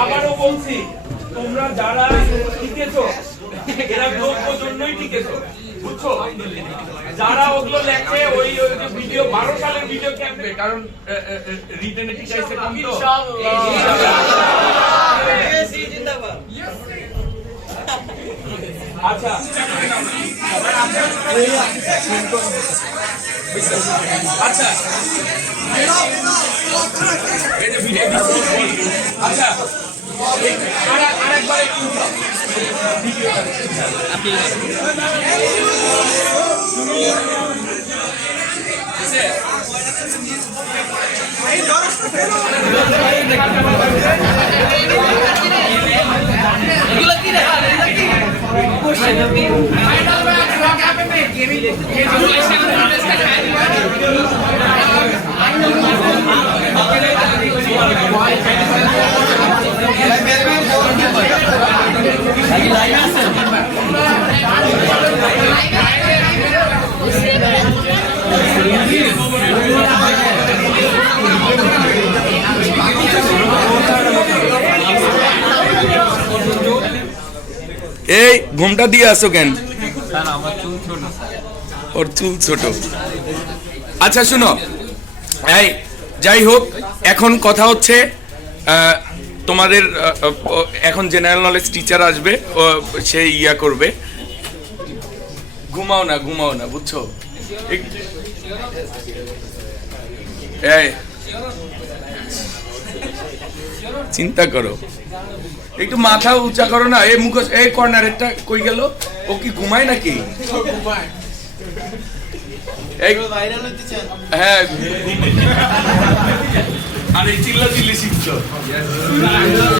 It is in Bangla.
আবারও বলছি, তোমরা যারা টিকেছো এরা যোগ্য জন্যই টিকেছো, বুঝছো? যারা ওগুলো লেখে ওই যে ভিডিও 12 সালের ভিডিও ক্যাম্পে, কারণ রিটেনে টিকাইছে কম তো। আচ্ছা আচ্ছা আচ্ছা আরেকবার একটু এই ঘুমটা দিয়ে আসো কেন? ওর চুল ছোট। আচ্ছা শুনো, এই যাই হোক, এখন কথা হচ্ছে তোমাদের এখন জেনারেল নলেজ টিচার আসবে, সে ইয়া করবে। ঘুমাও না বুঝছো? এই চিন্তা করো, একটু মাথা উঁচা করো না। এই মুখোশ, এই কর্নারেরটা কই গেল? ও কি ঘুমায় নাকি? হ্যাঁ, আর এই চিল্লা চিল্লি শিখছো।